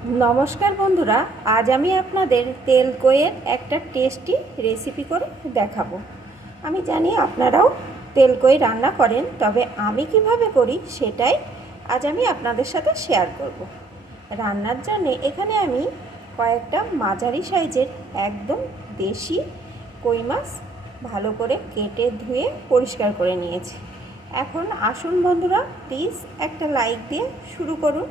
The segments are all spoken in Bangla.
নমস্কার বন্ধুরা, আজ আমি আপনাদের তেল কইয়ের একটা টেস্টি রেসিপি করে দেখাবো। আমি জানি আপনারাও তেল কই রান্না করেন, তবে আমি কীভাবে করি সেটাই আজ আমি আপনাদের সাথে শেয়ার করব। রান্নার জন্য এখানে আমি কয়েকটা মাঝারি সাইজের একদম দেশি কই মাছ ভালো করে কেটে ধুয়ে পরিষ্কার করে নিয়েছি। এখন আসুন বন্ধুরা প্লিজ একটা লাইক দিয়ে শুরু করুন।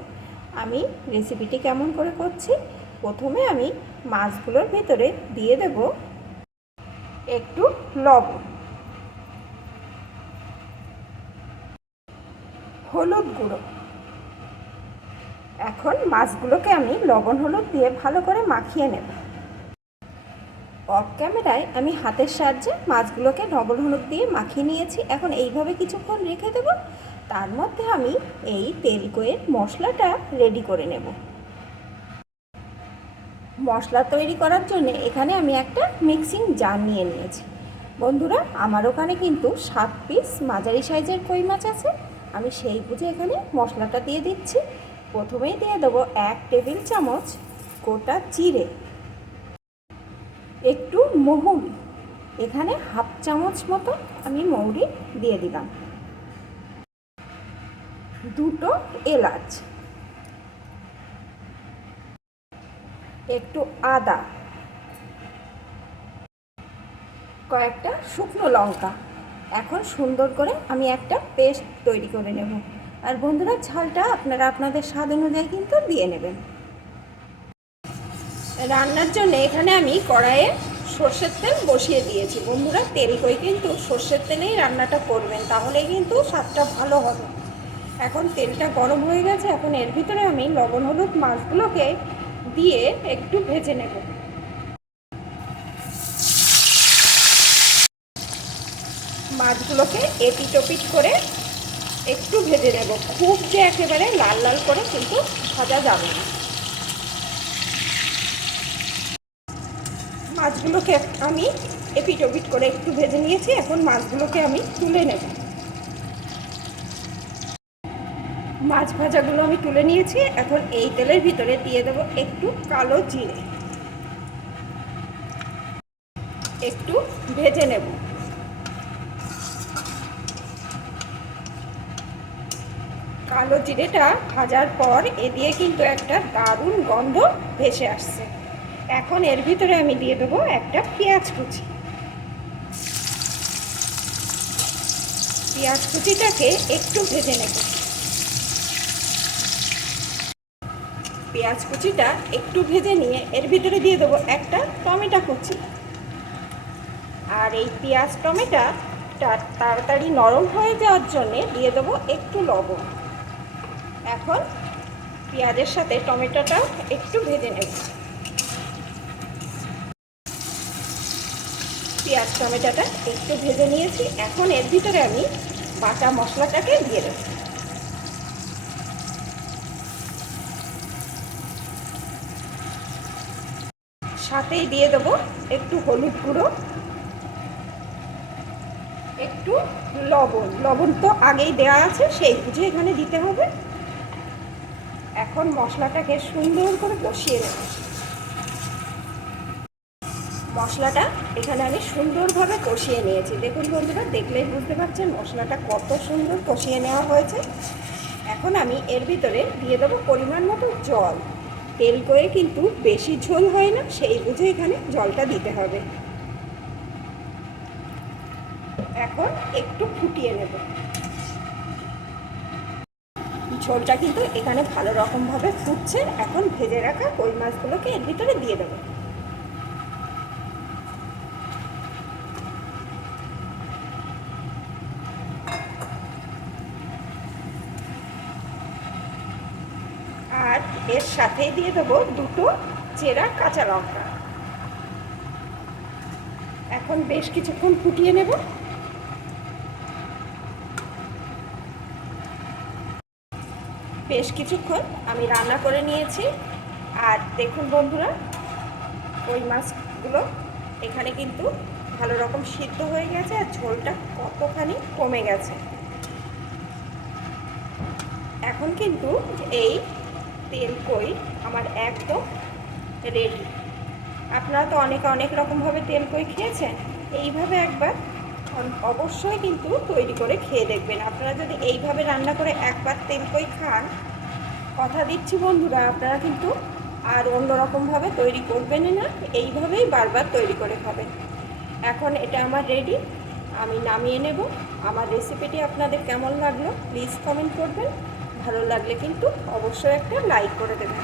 আমি রেসিপিটি কেমন করে করছি? প্রথমে আমি মাছগুলোর ভেতরে দিয়ে দেব একটু লবণ। হলুদ গুঁড়ো। এখন মাছগুলোকে আমি লবণ হলুদ দিয়ে ভালো করে মাখিয়ে নেব। অফ ক্যামেরায় আমি হাতের সাহায্যে মাছগুলোকে লবণ হলুদ দিয়ে মাখিয়ে নিয়েছি। এখন এইভাবে কিছুক্ষণ রেখে দেব। তার মধ্যে আমি এই তেল কয়ের মশলাটা রেডি করে নেব। মশলা তৈরি করার জন্য এখানে আমি একটা মিক্সিং জার নিয়ে নিয়েছি। বন্ধুরা, আমার ওখানে কিন্তু সাত পিস মাঝারি সাইজের কই মাছ আছে। আমি সেই বুঝে এখানে মশলাটা দিয়ে দিচ্ছি। প্রথমেই দিয়ে দেবো এক টেবিল চামচ গোটা জিরে। একটু মহুরি এখানে হাফ চামচ মতো আমি মৌরি দিয়ে দিলাম। দুটো এলাচ। একটু আদা। কয়েকটা শুকনো লঙ্কা। এখন সুন্দর করে আমি একটা পেস্ট তৈরি করে নেব। আর বন্ধুরা, ঝালটা আপনারা আপনাদের স্বাদ অনুযায়ী কিন্তু দিয়ে নেবেন। রান্নার জন্য এখানে আমি কড়াইয়ে সর্ষের তেল বসিয়ে দিয়েছি। বন্ধুরা, তেল কই কিন্তু সর্ষের তেলেই রান্নাটা করবেন তাহলে কিন্তু স্বাদটা ভালো হবে। এখন তেলটা গরম হয়ে গেছে, এখন এর ভিতরে আমি লবণ হলুদ মাছগুলোকে দিয়ে একটু ভেজে নেব। মাছগুলোকে এপিট ওপিট করে একটু ভেজে নেব। খুব যে একেবারে লাল লাল করে কিন্তু ভাজা যাবে না। মাছগুলোকে আমি এপিট ওপিট করে একটু ভেজে নিয়েছি, এখন মাছগুলোকে আমি তুলে নেব। মাছ ভাজাগুলো আমি তুলে নিয়েছি। এখন এই তেলের ভিতরে দিয়ে দেবো একটু কালো জিরে। একটু ভেজে নেব। কালো জিরেটা ভাজার পর এ দিয়ে কিন্তু একটা দারুণ গন্ধ ভেসে আসছে। এখন এর ভিতরে আমি দিয়ে দেবো একটা পেঁয়াজ কুচি। পেঁয়াজ কুচিটাকে একটু ভেজে নেব। পেঁয়াজ কুচিটা একটু ভেজে নিয়ে এর ভিতরে দিয়ে দেবো একটা টমেটো কুচি। আর এই পেঁয়াজ টমেটোটা তাড়াতাড়ি নরম হয়ে যাওয়ার জন্যে দিয়ে দেবো একটু লবণ। এখন পেঁয়াজের সাথে টমেটোটাও একটু ভেজে নেব। পেঁয়াজ টমেটোটা একটু ভেজে নিয়েছি। এখন এর ভিতরে আমি বাটা মশলাটাকে দিয়ে দেবো। সাথেই দিয়ে দেবো একটু হলুদ গুঁড়ো, একটু লবণ। লবণ তো আগেই দেওয়া আছে, সেই বুঝে এখানে দিতে হবে। এখন মশলাটাকে সুন্দর করে কষিয়ে নেব। মশলাটা এখানে আমি সুন্দরভাবে কষিয়ে নিয়েছি। দেখুন বন্ধুরা, দেখলেই বুঝতে পারছেন মশলাটা কত সুন্দর কষিয়ে নেওয়া হয়েছে। এখন আমি এর ভিতরে দিয়ে দেবো পরিমাণ মতো জল। তেল করে কিন্তু বেশি ঝোল হয় না, সেই বুঝে এখানে জলটা দিতে হবে। এখন একটু ফুটিয়ে নেব। ঝোলটা কিন্তু এখানে ভালো রকমভাবে ফুটছে, এখন ভেজে রাখা কই মাছগুলোকে এর ভিতরে দিয়ে দেবো আর এর সাথেই দিয়ে দেবো দুটো চেরা কাঁচা লঙ্কা। এখন বেশ কিছুক্ষণ ফুটিয়ে নেব। বেশ কিছুক্ষণ আমি রান্না করে নিয়েছি। আর দেখুন বন্ধুরা ওই মাছগুলো এখানে কিন্তু ভালো রকম সিদ্ধ হয়ে গেছে আর ঝোলটা কতখানি কমে গেছে। এখন কিন্তু এই তেল, কই, আমার একদম রেডি। আপনারা তো অনেকে, অনেক রকমভাবে তেল, কই খেয়েছেন, এইভাবে একবার অবশ্যই কিন্তু তৈরি করে খেয়ে দেখবেন। আপনারা যদি এইভাবে রান্না করে একবার তেল, কই খান, কথা দিচ্ছি বন্ধুরা, আপনারা কিন্তু আর অন্যরকমভাবে তৈরি করবেন না, এইভাবেই বারবার তৈরি করে খাবেন। এখন এটা আমার রেডি, আমি নামিয়ে নেব। আমার রেসিপিটি আপনাদের কেমন লাগল প্লিজ কমেন্ট করবেন। ভালো লাগলে কিন্তু অবশ্যই একটা লাইক করে দেবেন।